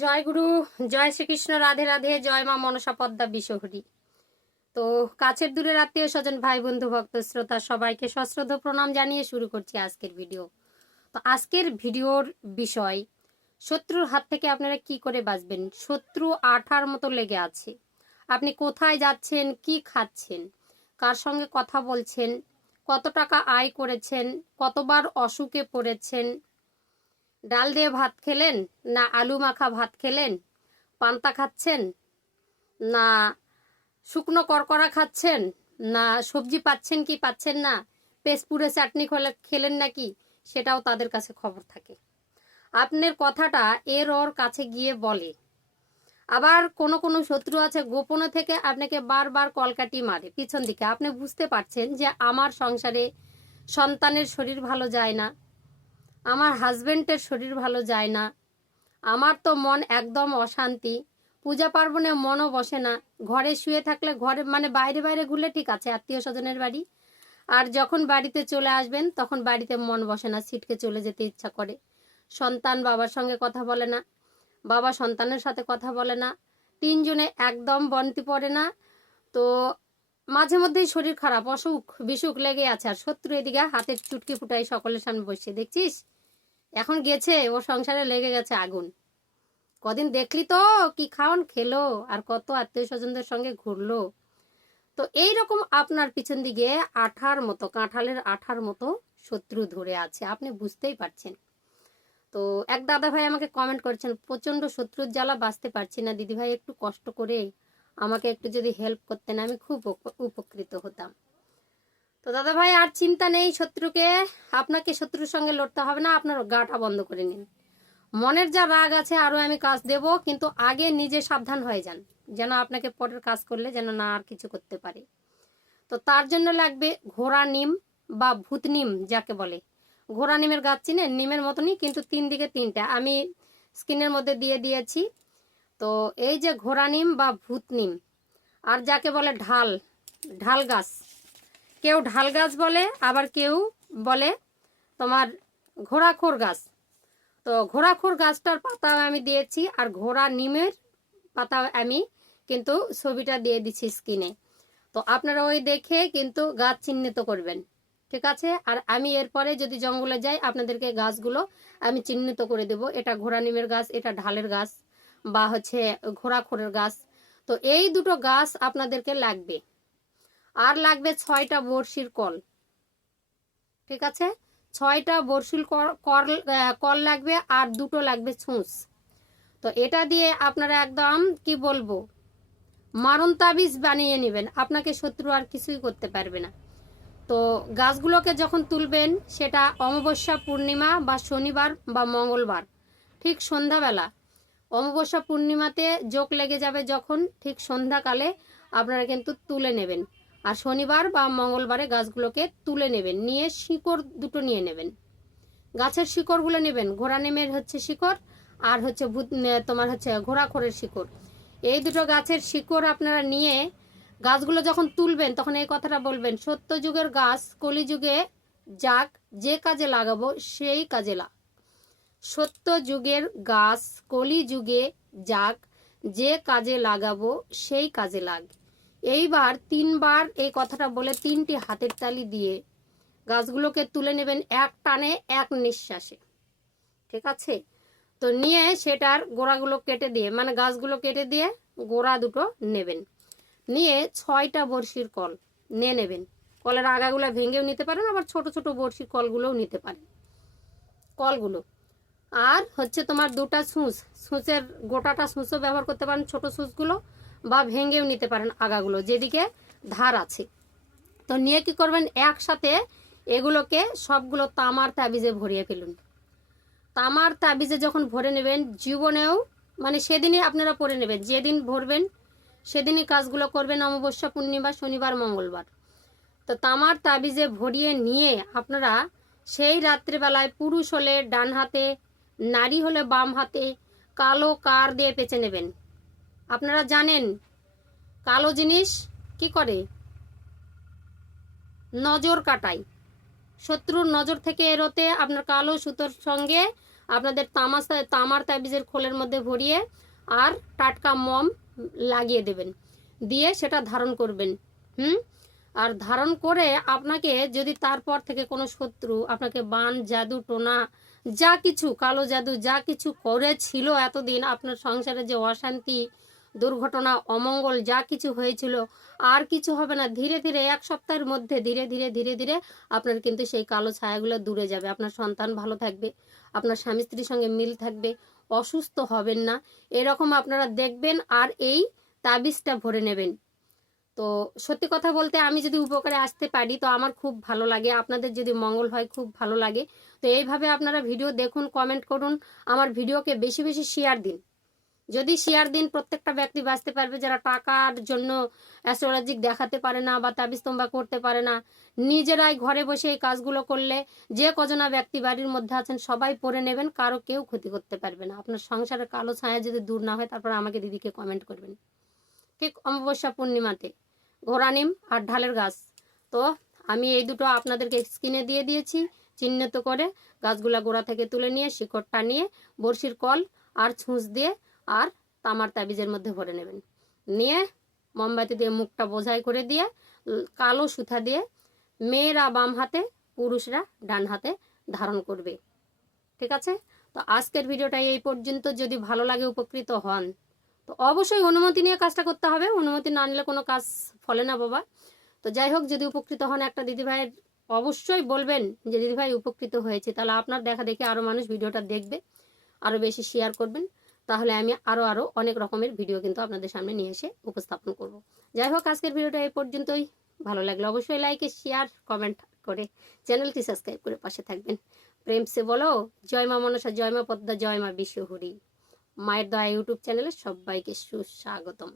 জয় গুরু, জয় শ্রীকৃষ্ণ, রাধে রাধে, জয় মা মনসা পদ্মা বিশ্বহরি। তো কাছের দূরের আত্মীয় স্বজন, ভাই বন্ধু, ভক্ত শ্রোতা সবাইকে সশ্রদ্ধ প্রণাম জানিয়ে শুরু করছি আজকের ভিডিও। তো আজকের ভিডিওর বিষয়, শত্রুর হাত থেকে আপনারা কি করে বাঁচবেন। শত্রু আঠার মতো লেগে আছে। আপনি কোথায় যাচ্ছেন, কি খাচ্ছেন, কার সঙ্গে কথা বলছেন, কত টাকা আয় করেছেন, কতবার অসুখে পড়েছেন, ডাল দিয়ে ভাত খেলেন না আলু মাখা ভাত খেলেন, পান্তা খাচ্ছেন না শুকনো করকরা খাচ্ছেন, না সবজি পাচ্ছেন কি পাচ্ছেন না, পেস্পুরে চাটনি খেলেন নাকি, সেটাও তাদের কাছে খবর থাকে। আপনার কথাটা এর ওর কাছে গিয়ে বলে। আবার কোনো কোনো শত্রু আছে গোপনে থেকে আপনাকে বারবার কলকাটি মারে পিছন দিকে। আপনি বুঝতে পারছেন যে আমার সংসারে সন্তানের শরীর ভালো যায় না, আমার হাজবেন্ডের শরীর ভালো যায় না, আমার তো মন একদম অশান্তি, পূজা পার্বণে মনও বসে না, ঘরে শুয়ে থাকলে ঘরে মানে বাইরে বাইরে ঘুরলে ঠিক আছে আত্মীয় স্বজনের বাড়ি, আর যখন বাড়িতে চলে আসবেন তখন বাড়িতে মন বসে না, ছিটকে চলে যেতে ইচ্ছা করে। সন্তান বাবার সঙ্গে কথা বলে না, বাবা সন্তানের সাথে কথা বলে না, তিনজনে একদম বন্তি পড়ে না। তো মাঝে মধ্যেই শরীর খারাপ, অসুখ বিসুখ লেগে আছে। আর শত্রু এদিকে হাতের চুটকি ফুটাই সকলের সামনে বসে, দেখছিস এখন গেছে ও সংসারে লেগে গেছে আগুন। কদিন দেখলি তো কি খাওয়ান খেলো আর কত আত্মীয় স্বজনদের সঙ্গে ঘুরলো। তো এইরকম আপনার পিছন দিকে আঠার মতো, কাঁঠালের আঠার মতো শত্রু ধরে আছে, আপনি বুঝতেই পারছেন। তো এক দাদা ভাই আমাকে কমেন্ট করছেন, প্রচন্ড শত্রুর জ্বালা বাঁচতে পারছি না দিদি ভাই, একটু কষ্ট করে আমাকে একটু যদি হেল্প করতেন আমি খুব উপকৃত হতাম। তো দাদা ভাই আর চিন্তা নেই, শত্রুকে আপনাকে শত্রুর সঙ্গে লড়তে হবে না, আপনার গাটা বন্ধ করে নিন। মনের যা রাগ আছে আরো আমি কাজ দেব, কিন্তু আগে নিজে সাবধান হয়ে যান, যেন আপনাকে পরের কাজ করলে যেন না আর কিছু করতে পারে। তো তার জন্য লাগবে ঘোড়া নিম বা ভূত নিম যাকে বলে। ঘোড়া নিমের গাছ চিনেন, নিমের মতনই কিন্তু তিন দিকে তিনটা, আমি স্ক্রিনের মধ্যে দিয়ে দিয়েছি। তো এই যে ঘোড়া নিম বা ভূত নিম, আর যাকে বলে ঢাল, ঢাল গাছ, কেউ ঢাল গাছ বলে, আবার কেউ বলে তোমার ঘোড়াখোর গাছ। তো ঘোড়াখোর গাছটার পাতা আমি দিয়েছি, আর ঘোড়া নিমের পাতা আমি কিন্তু ছবিটা দিয়ে দিচ্ছি স্ক্রিনে। তো আপনারা ওই দেখে কিন্তু গাছ চিহ্নিত করবেন, ঠিক আছে। আর আমি এরপরে যদি জঙ্গলে যাই আপনাদেরকে গাছগুলো আমি চিহ্নিত করে দেব, এটা ঘোড়া নিমের গাছ, এটা ঢালের গাছ বা হচ্ছে ঘোড়াখোরের গাছ। তো এই দুটো গাছ আপনাদেরকে লাগবে। আর লাগবে 6টা বড়শির কল, ঠিক আছে। 6টা বড়শির কল লাগবে, আর দুটো লাগবে ছুঁচ। তো এটা দিয়ে আপনারা একদম কি বলবো মারণ তাবিজ বানিয়ে নেবেন, আপনাকে শত্রু আর কিছুই করতে পারবে না। তো গাছগুলোকে যখন তুলবেন সেটা অমাবস্যা, পূর্ণিমা বা শনিবার বা মঙ্গলবার ঠিক সন্ধ্যাবেলা, অমাবস্যা পূর্ণিমাতে যোগ লেগে যাবে যখন, ঠিক সন্ধ্যাকালে আপনারা কিন্তু তুলে নেবেন। আর শনিবার বা মঙ্গলবারে গাছগুলোকে তুলে নেবেন, নিয়ে শিকড় দুটো নিয়ে নেবেন, গাছের শিকড়গুলো নেবেন, ঘোড়া নিমের হচ্ছে শিকড় আর হচ্ছে তোমার হচ্ছে ঘোড়াখোরের শিকড়। এই দুটো গাছের শিকড় আপনারা নিয়ে গাছগুলো যখন তুলবেন তখন এই কথাটা বলবেন, সত্য যুগের গাছ কলিযুগে যাক, যে কাজে লাগাবো সেই কাজে লাগ। সত্য যুগের গাছ কলিযুগে যাক, যে কাজে লাগাবো সেই কাজে লাগ। এইবার 3বার এই কথাটা বলে 3টি হাতের তালি দিয়ে গাছগুলোকে তুলে নেবেন এক টানে, এক নিঃশ্বাসে, ঠিক আছে। তো নিয়ে সেটার গোড়াগুলো কেটে দিয়ে, মানে গাছগুলো কেটে দিয়ে গোড়া দুটো নেবেন, নিয়ে 6টা বড়শির কল নিয়ে নেবেন। কলের আগাগুলো ভেঙেও নিতে পারেন, আবার ছোট ছোট বড়শির কলগুলোও নিতে পারেন, কলগুলো। আর হচ্ছে তোমার 2টা ছুঁচ, ছুঁচের গোটাটা ছুঁচও ব্যবহার করতে পারেন, ছোট ছুঁচগুলো, বা ভেঙেও নিতে পারেন আগাগুলো যেদিকে ধার আছে। তো নিয়ে কি করবেন, একসাথে এগুলোকে সবগুলো তামার তাবিজে ভরিয়ে ফেলুন। তামার তাবিজে যখন ভরে নেবেন, জীবনেও মানে সেদিনই আপনারা পরে নেবেন, যেদিন ভরবেন সেদিনই কাজগুলো করবেন, অমাবস্যা, পূর্ণিমা, শনিবার, মঙ্গলবার। তো তামার তাবিজে ভরিয়ে নিয়ে আপনারা সেই রাত্রিবেলায় পুরুষ হলে ডান হাতে, নারী হলে বাম হাতে কালো কার দিয়ে পেঁচে নেবেন। আপনারা জানেন কালো জিনিস কি করে, নজর কাটায়। শত্রুর নজর থেকে এড়োতে আপনার কালো সুতোর সঙ্গে আপনাদের তামার তাবিজের খোলের মধ্যে ভরিয়ে আর টাটকা মম লাগিয়ে দেবেন, দিয়ে সেটা ধারণ করবেন। আর ধারণ করে আপনাকে যদি তারপর থেকে কোনো শত্রু আপনাকে বান জাদু টোনা যা কিছু কালো জাদু যা কিছু করেছিল এতদিন, আপনার সংসারে যে অশান্তি দুর্ঘটনা অমঙ্গল যা কিছু হয়েছিল আর কিছু হবে না। ধীরে ধীরে 1 সপ্তাহের মধ্যে ধীরে ধীরে ধীরে ধীরে আপনার কিন্তু সেই কালো ছায়াগুলো দূরে যাবে। আপনার সন্তান ভালো থাকবে, আপনার স্বামী স্ত্রীর সঙ্গে মিল থাকবে, অসুস্থ হবেন না, এরকম আপনারা দেখবেন। আর এই তাবিজটা ভরে নেবেন। তো সত্যি কথা বলতে আমি যদি উপকারে আসতে পারি তো আমার খুব ভালো লাগে, আপনাদের যদি মঙ্গল হয় খুব ভালো লাগে। তো এইভাবে আপনারা ভিডিও দেখুন, কমেন্ট করুন, আমার ভিডিওকে বেশি বেশি শেয়ার দিন। যদি শেয়ার দিন প্রত্যেকটা ব্যক্তি বাঁচতে পারবে। যারা টাকার জন্য অ্যাস্ট্রোলজিক দেখাতে পারে না বা তাবিজ তোমরা করতে পারে না, নিজেরাই ঘরে বসে এই কাজগুলো করলে যে কজনা ব্যক্তি বাড়ির মধ্যে আছেন সবাই পড়ে নেবেন, কারো কেউ ক্ষতি করতে পারবে না। আপনার সংসারের কালো ছায়া যদি দূর না হয় তারপর আমাকে দিদিকে কমেন্ট করবেন। ঠিক অমাবস্যা পূর্ণিমাতে ঘোড়া নিম আর ঢালের গাছ, তো আমি এই দুটো আপনাদেরকে স্ক্রিনে দিয়ে দিয়েছি চিহ্নিত করে। গাছগুলা গোড়া থেকে তুলে নিয়ে শিকড়টা নিয়ে বড়শির কল আর ছুঁচ দিয়ে আর তামার তাবিজের মধ্যে ভরে নেবেন। নিয়ে মোমবাতি দিয়ে মুখটা বোঝাই করে দিয়ে কালো সুতা দিয়ে মেয়েরা বাম হাতে পুরুষরা ডান হাতে ধারণ করবে। ঠিক আছে? তো আজকের ভিডিওটা এই পর্যন্ত। যদি ভালো লাগে উপকৃত হন তো অবশ্যই অনুমতি নিয়ে কাজটা করতে হবে, অনুমতি না নিলে কোনো কাজ ফলে না বাবা। তো যাই হোক, যদি উপকৃত হন একটা দিদিভাইয়ের অবশ্যই বলবেন যে দিদিভাই উপকৃত হয়েছে, তাহলে আপনার দেখা দেখে আরও মানুষ ভিডিওটা দেখবে, আরও বেশি শেয়ার করবেন, তাহলে আমি আরও অনেক রকমের ভিডিও কিন্তু আপনাদের সামনে নিয়ে এসে উপস্থাপন করব। যাই হোক, আজকের ভিডিওটা এই পর্যন্তই। ভালো লাগলে অবশ্যই লাইকে শেয়ার কমেন্ট করে চ্যানেলটি সাবস্ক্রাইব করে পাশে থাকবেন। প্রেম সে বলো জয় মা মনসা, জয় মা পদ্মা, জয় মা বিশ্বহরি। মায়ের দয়া ইউটিউব চ্যানেলে সবাইকে সুস্বাগতম।